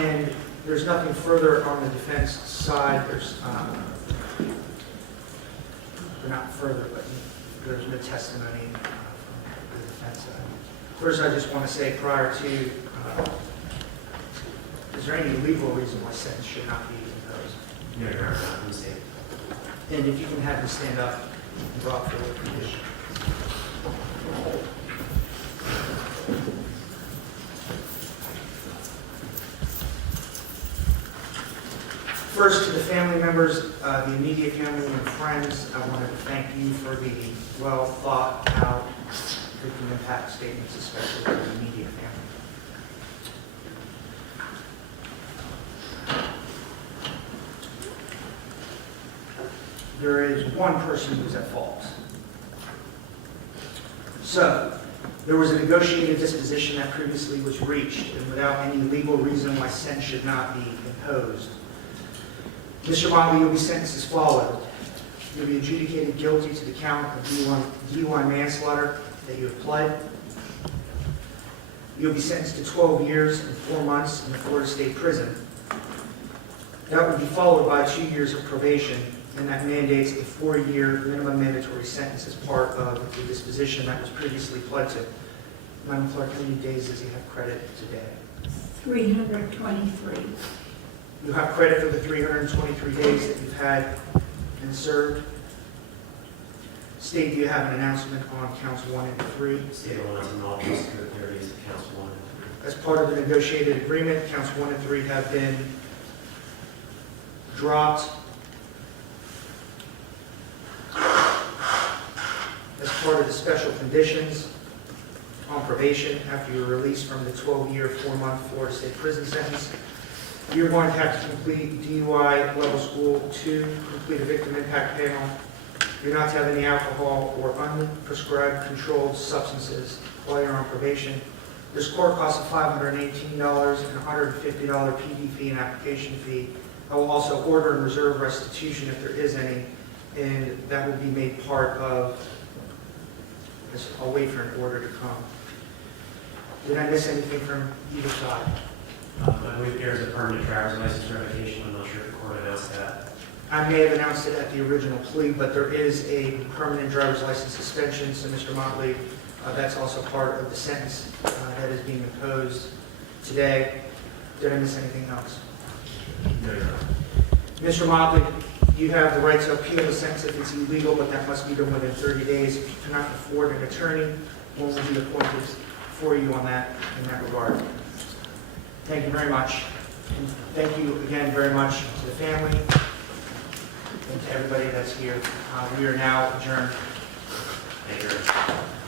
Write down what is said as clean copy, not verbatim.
And there's nothing further on the defense side. There's, not further, but there's no testimony from the defense side. First, I just want to say prior to, is there any legal reason why sentence should not be imposed? No, Your Honor, not mistake. And if you can have him stand up and brought forward the condition. First, to the family members, the immediate family and friends, I wanted to thank you for the well thought out victim impact statements, especially for the immediate family. There is one person who's at fault. So, there was a negotiated disposition that previously was reached, and without any legal reason why sentence should not be imposed. Mr. Motley, you'll be sentenced as follows. You'll be adjudicated guilty to the count of DUI manslaughter that you have pled. You'll be sentenced to 12 years and 4 months in the Florida State Prison. That would be followed by 2 years of probation, and that mandates a 4-year minimum mandatory sentence as part of the disposition that was previously pled to. Madam Clerk, how many days does he have credit today? 323. You have credit for the 323 days that you've had and served. State, do you have an announcement on counts 1 and 3? State of Washington Office of Authorities, Counts 1 and 3. As part of the negotiated agreement, counts 1 and 3 have been dropped. As part of the special conditions on probation after you're released from the 12-year, 4-month Florida State prison sentence, you're going to have to complete DUI level school 2, complete a victim impact panel. You're not to have any alcohol or unprescribed controlled substances while you're on probation. This court costs $518 and $150 PD fee and application fee. I will also order and reserve restitution if there is any, and that will be made part of this. I'll wait for an order to come. Did I miss anything from either side? I believe there's a permanent driver's license revocation. I'm not sure if the court announced that. I may have announced it at the original plea, but there is a permanent driver's license suspension, so Mr. Motley, that's also part of the sentence that is being imposed today. Did I miss anything else? No, Your Honor. Mr. Motley, you have the right to appeal the sentence if it's illegal, but that must be done within 30 days. If you cannot afford an attorney, one will be appointed for you on that in that regard. Thank you very much. And thank you again very much to the family and to everybody that's here. We are now adjourned. Thank you.